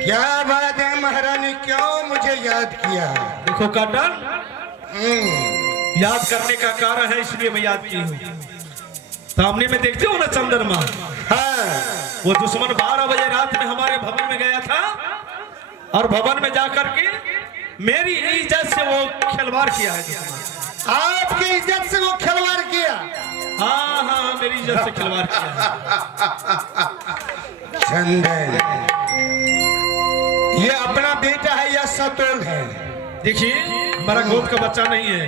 क्या बात है महारानी, क्यों मुझे याद किया? देखो काटन, याद करने का कारण है इसलिए मैं याद की हूँ। सामने में देखते हो ना चंद्रमा, हाँ। वो दुश्मन 12 बजे रात में हमारे भवन में गया था और भवन में जाकर के मेरी इज्जत से वो खिलवाड़ किया है दुश्मन। आपकी इज्जत से वो खिलवाड़ किया? हाँ हाँ, मेरी इज्जत से खिलवाड़ किया है। चंदन, ये अपना बेटा है या सतोल है? देखिए, हमारा गोद का बच्चा नहीं है,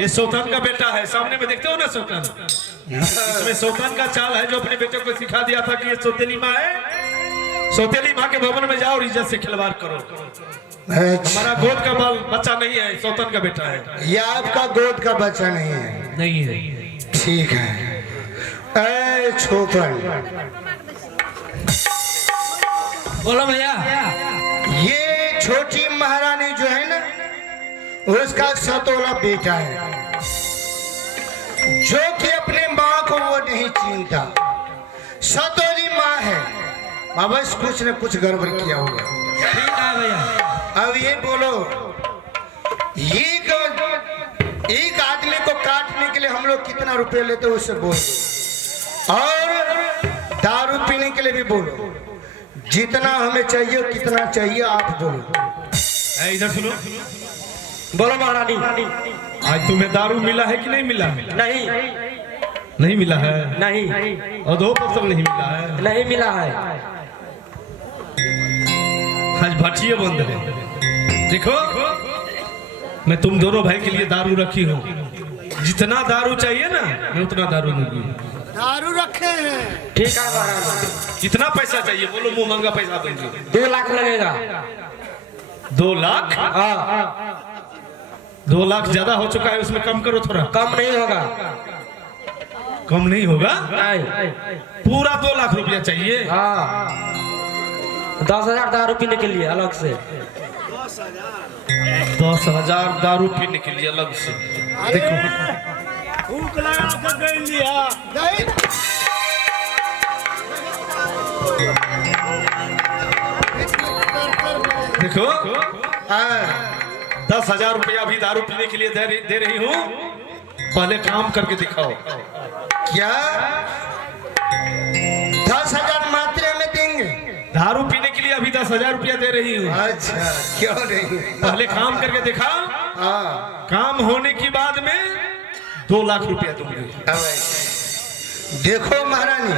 ये सौतन का बेटा है। सामने में देखते हो ना सौतन, इसमें सौतन का चाल है जो अपने बेटे को सिखा दिया था कि ये सौतेली माँ है, सौतेली माँ के भवन में जाओ और इज्जत से खिलवाड़ करो। हमारा गोद का बच्चा नहीं है, सौतन का बेटा है। ये आपका गोद का बच्चा नहीं है? नहीं है। ठीक है। ऐ छोपन, बोलो भैया। ये छोटी महारानी जो है ना, उसका सतोला बेटा है जो कि अपने माँ को वो नहीं चिंता। सतोली माँ है, बाबा कुछ न कुछ गड़बड़ किया होगा। ठीक है भैया। अब ये बोलो, एक आदमी को काटने के लिए हम लोग कितना रुपए लेते हो उससे बोलो, और दारू पीने के लिए भी बोलो। जितना हमें चाहिए कितना चाहिए आप बोलो। इधर सुनो, बोलो महारानी। आज तुम्हें दारू मिला है कि नहीं मिला? नहीं नहीं मिला है। नहीं और 2% नहीं मिला है। नहीं मिला है। आज भटिया बंद है। देखो, मैं तुम दोनों भाई के लिए दारू रखी हूँ। जितना दारू चाहिए ना, मैं उतना दारू दूंगी। दारू रखे हैं? ठीक है महारानी। कितना पैसा चाहिए बोलो, मुंह मंगा पैसा दूंगी। 2 लाख लगेगा। 2 लाख? हाँ। 2 लाख ज्यादा हो चुका है, उसमें कम करो थोड़ा। कम नहीं होगा। कम नहीं होगा? नहीं। पूरा 2 लाख रुपया चाहिए। हाँ, 10,000 दारू पीने के लिए अलग से। 10,000 दारू पीने के लिए अलग से। देखो, भूख लगा कर गई लिया। नहीं। देखो, हाँ। 10,000 रुपया भी दारू पीने के लिए दे रही हूँ। पहले काम करके दिखाओ। क्या 10,000 मात्रा में देंगे? दारू पीने के लिए अभी 10,000 रुपया दे रही हूँ। अच्छा, क्यों नहीं? पहले काम करके दिखा। हाँ। काम होने की बाद में 2 लाख रुपया दूंगी। देखो महारानी,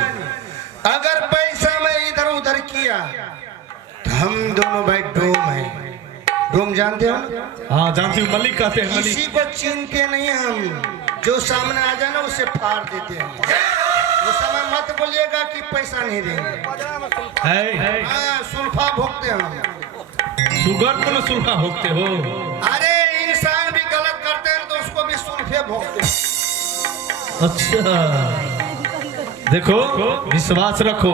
अगर पैसा मैं इधर उधर किया तो हम दोनों भाई डोम हैं। डोम जानते हो ना? हाँ जानती हूँ, मलिक कहते हैं। किसी मलिक को चिनते नहीं हम, जो सामने आ जाए ना उसे फाड़ देते हैं। उस समय मत बोलिएगा कि पैसा नहीं देंगे। है। हाँ, सुल्फा भोगते हैं हम। शुगर को न सुल्फा भोगते हो? अरे इंसान भी गलत करते हैं तो उसको भी सुल्फे भोगते हैं। अच्छा, देखो विश्वास रखो।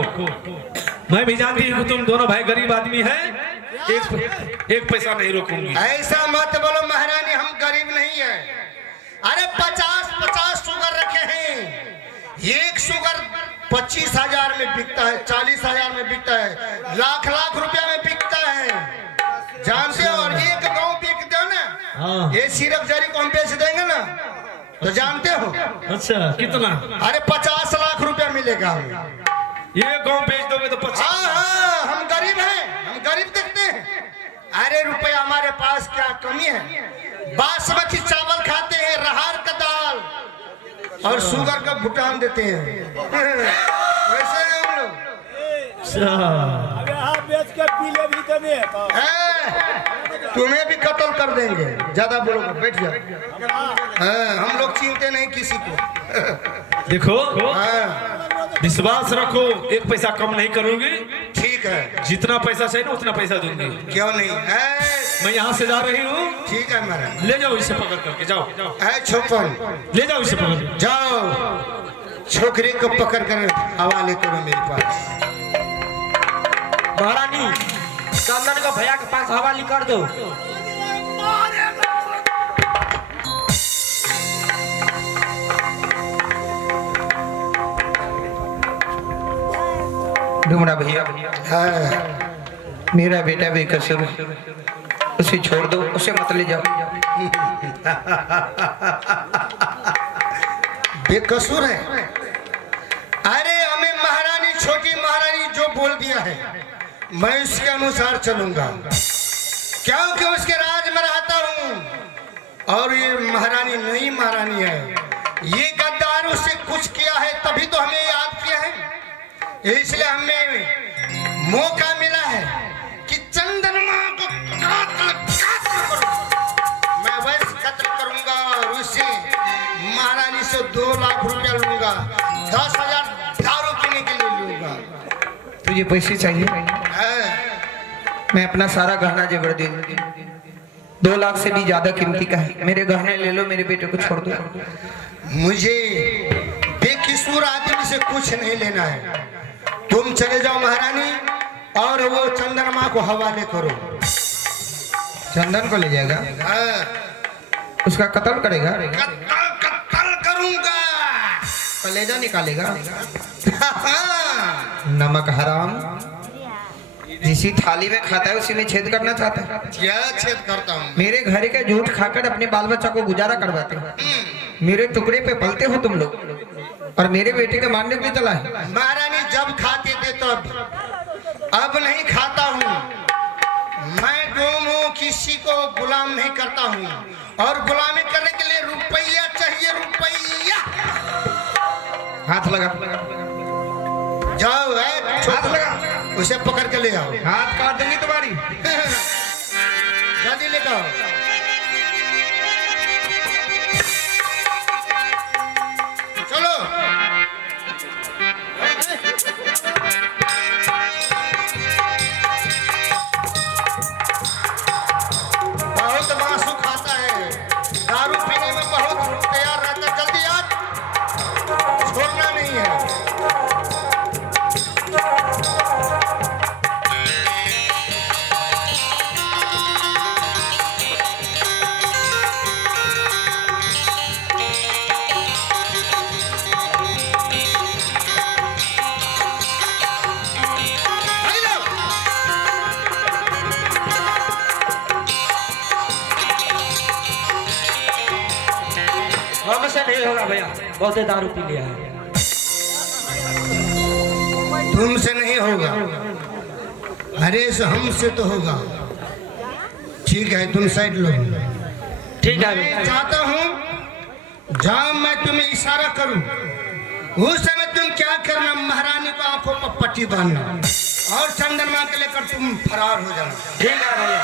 मैं भी जानती हूँ तुम दोनों भाई गरीब आदमी हैं। एक पैसा नहीं रोकूंगी। ऐसा मत बोलो महारानी, हम गरीब नहीं है। अरे 50 शुगर रखे हैं। एक शुगर 25,000 में बिकता है, 40,000 में बिकता है, लाख रुपया में बिकता है। जानते हो? और एक गांव बेचते हो ना, हाँ। ये सिर्फ जरी को हम बेच देंगे ना तो जानते हो? अच्छा, कितना? अरे 50 लाख रुपया मिलेगा हमें। ये गांव बेच दोगे तो 50? हाँ, हम गरीब हैं, हम गरीब दिखते हैं। अरे रुपया हमारे पास क्या कमी है? बासमती चावल खाते हैं, रहर का दाल और शुगर का भुटान देते हैं। वैसे हैं हम लोग। अच्छा, अबे हाँ, बेच के पी ले भी तो नहीं है। तुम्हें भी कत्ल कर देंगे, ज्यादा बोलोगे। बैठ जाओ। हाँ, हम लोग चिंते नहीं किसी को। देखो हाँ, विश्वास रखो, एक पैसा कम नहीं करूंगी। ठीक है। जितना पैसा चाहिए ना उतना पैसा दूंगी। क्यों नहीं? मैं यहाँ से जा रही हूँ। ठीक है महाराज। ले जाओ इसे पकड़ करके, जाओ। छोपन, ले जाओ इसे पकड़। जाओ छोकरी को पकड़ कर हवाले करो मेरे पास। महारानी, चंदन को भैया के पास हवाली कर दो। ढूंढा भैया। हाँ। मेरा बेटा बेकसूर, उसे छोड़ दो, उसे मत ले जाओ। बेकसूर है? अरे हमें महारानी, छोटी महारानी जो बोल दिया है मैं उसके अनुसार चलूंगा, क्योंकि उसके राज में रहता हूँ। और ये महारानी नई महारानी है, ये गद्दारों से कुछ किया है तभी तो हमें याद किया है। इसलिए हमें मौका मिला है कि चंदनमा को कत्ल करूं। मैं वैसे कत्ल करूंगा और उससे महारानी से 2 लाख रुपया लूंगा, 10,000 दारू पीने के लिए लूंगा। तुझे पैसे चाहिए? है। मैं अपना सारा गहना जेवर दे दूंगी, 2 लाख से भी ज्यादा कीमती का है। मेरे गहने ले लो, मेरे बेटे को छोड़ दो। मुझे बेकसूर आदमी से कुछ नहीं लेना है। तुम चले जाओ महारानी, और वो चंद्रमा को हवाले करो। चंदन को ले जाएगा? हाँ। उसका कत्ल करेगा? कत्ल करूंगा। कलेजा निकालेगा? हाँ। नमक हराम, जिसी थाली में खाता है उसी में छेद करना चाहता है। क्या छेद करता हूँ? मेरे घर का झूठ खाकर अपने बाल बच्चा को गुजारा करवाते हो, मेरे टुकड़े पे पलते हो तुम लोग, और मेरे बेटे के मारने पे चला है। महारानी जब खाते थे तब, अब नहीं खाता हूँ। मैं डोमो किसी को गुलाम नहीं करता हूँ, और गुलामी करने के लिए रुपया चाहिए, रुपया। हाथ लगा, जाओ हाथ लगा, उसे पकड़ के ले आओ। हाथ काट दूंगी तुम्हारी। जल्दी लेकर आओ। चलो। बहुत मांसू खाता है, दारू पीने में बहुत तैयार रहता है। जल्दी यार, छोड़ना नहीं है। हमसे नहीं होगा भैया, बहुत दारू पी लिया है। तुमसे नहीं होगा, अरे हमसे तो होगा। ठीक है, तुम साइड लो। ठीक है मैं भैया। चाहता हूँ जहाँ मैं तुम्हें इशारा करूँ उस समय तुम क्या करना, महारानी को आंखों पर पट्टी बांधना, और चंद्रमा के लेकर तुम फरार हो जाना। ठीक है भैया।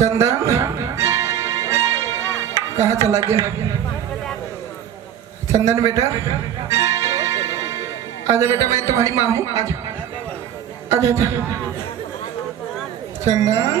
चंदन कहाँ चला गया? चंदन बेटा आजा बेटा, मैं तुम्हारी माँ हूँ, आजा आजा आजा। चंदन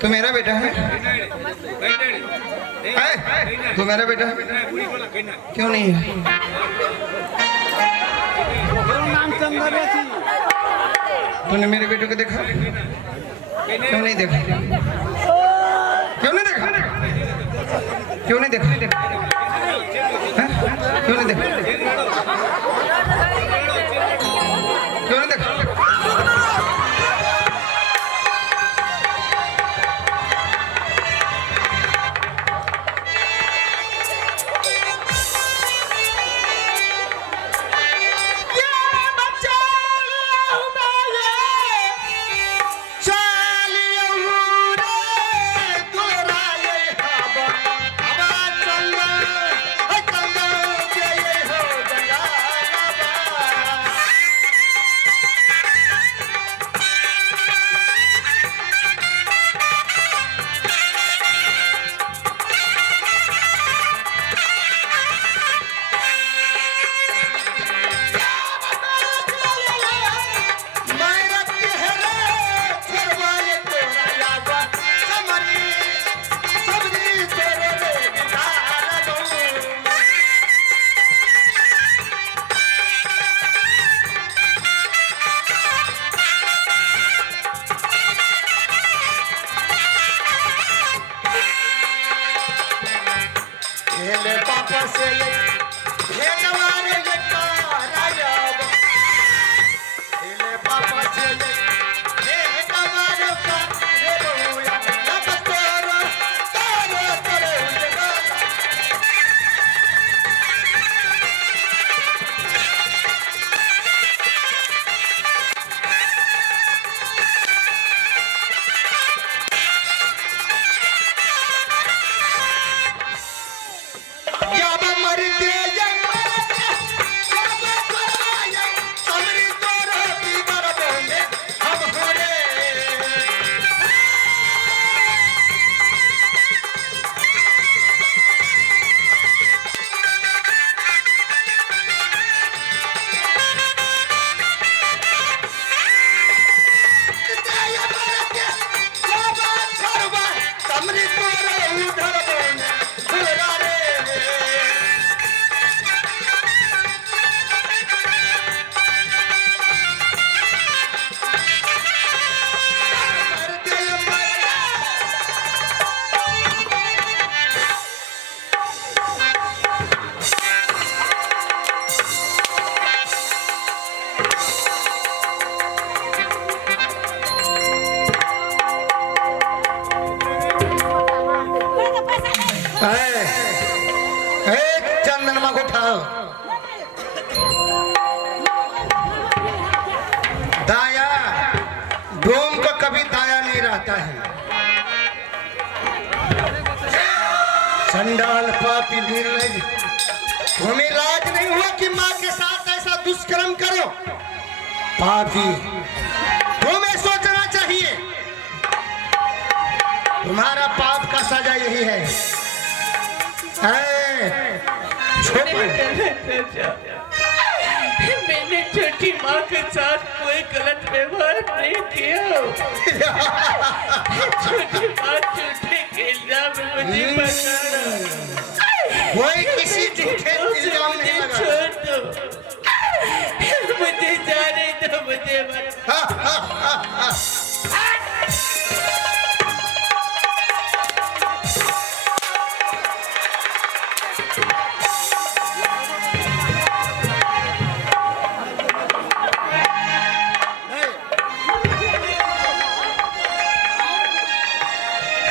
तू मेरा बेटा है? तू मेरा बेटा है? क्यों नहीं है? तूने मेरे बेटे को देखा? क्यों नहीं देखा? क्यों नहीं देखा? क्यों नहीं देखा? हैं? क्यों नहीं देखा? क्यों नहीं देखा? चंदनमा को उठाओ। दाया डोम को कभी दाया नहीं रहता है। चंडाल पापी निर्लज, तुम्हें लाज नहीं हुआ कि माँ के साथ ऐसा दुष्कर्म करो? पापी, तुम्हें सोचना चाहिए तुम्हारा पाप का सजा यही है। मैंने छोटी माँ के साथ कोई गलत व्यवहार नहीं किया। छोटी माँ झूठे के इल्जाम में मुझे फंसाया। कोई किसी झूठे इल्जाम नहीं लगा। छोड़ दो, मुझे जाने दो, मुझे मत।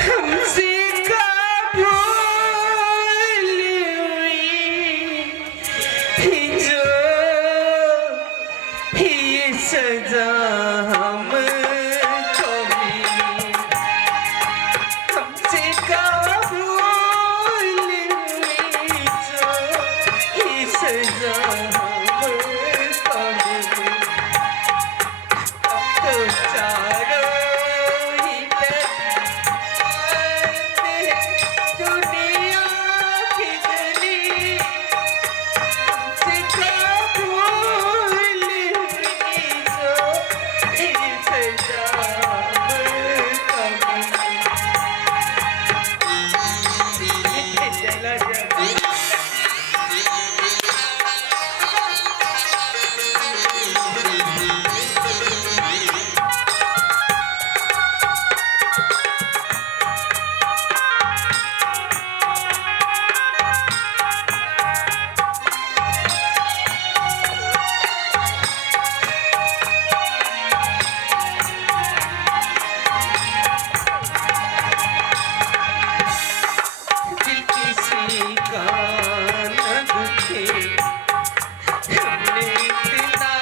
हमसे कबूल हुई जो ये सजा हमको मिली। हमसे कबूल हुई जो ये सजा हमको मिली। अब तो चारों ही दुनिया की गली से कबूल हुई जो इस जाम कभी चला जा। दिल किसी का न दुखे, हमने इतना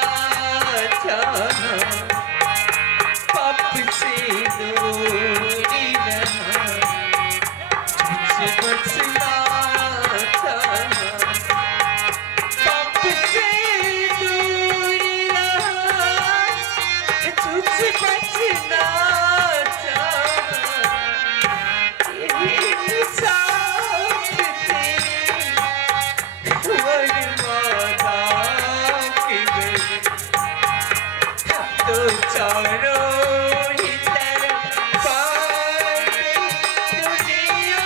चाहा, पाप से दूरी रहा, तुझसे बचना चाहा। पाप से दूरी रहा, तुझसे बचना चाहा। तो चारों ही तरफ दुनिया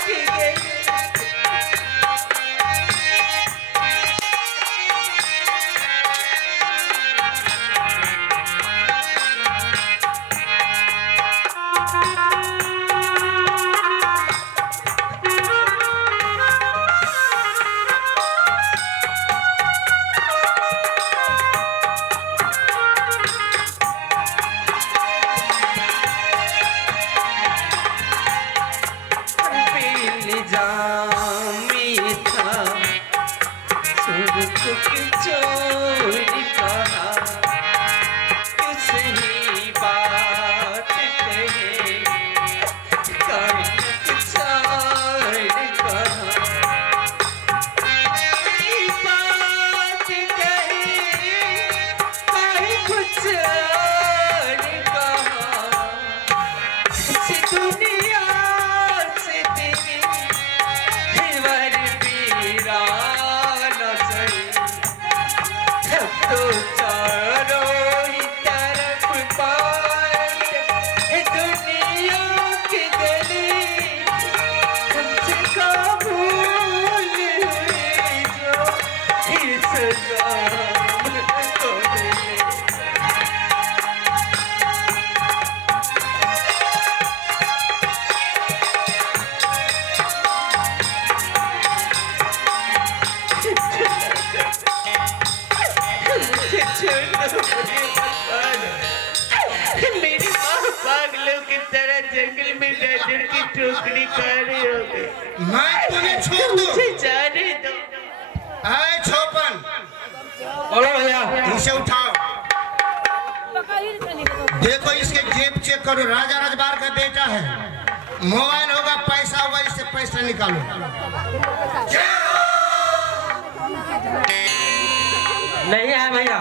की गली। जामी था सुर्ख की चोरी कहा, किसी बात कहे कर्क चार कहा। बात कहे कुछ और कहा। इस दुनिया से तेरी तो चारों ही तरफ बात दुनिया की गली। हमसे कबूल हुई जो इस जाम को मिली। मेरी माँ पागलों की तरह जंगल में डर की टोकरी खा रही हो गई। मैं तुम्हें छोड़ दूं। मुझे जाने दो। आए छोपन, बोलो भैया। इसे उठाओ। देखो इसके जेब चेक करो। राजा रजबार का बेटा है। मोबाइल होगा, पैसा होगा, इससे पैसा निकालो। नहीं है भैया।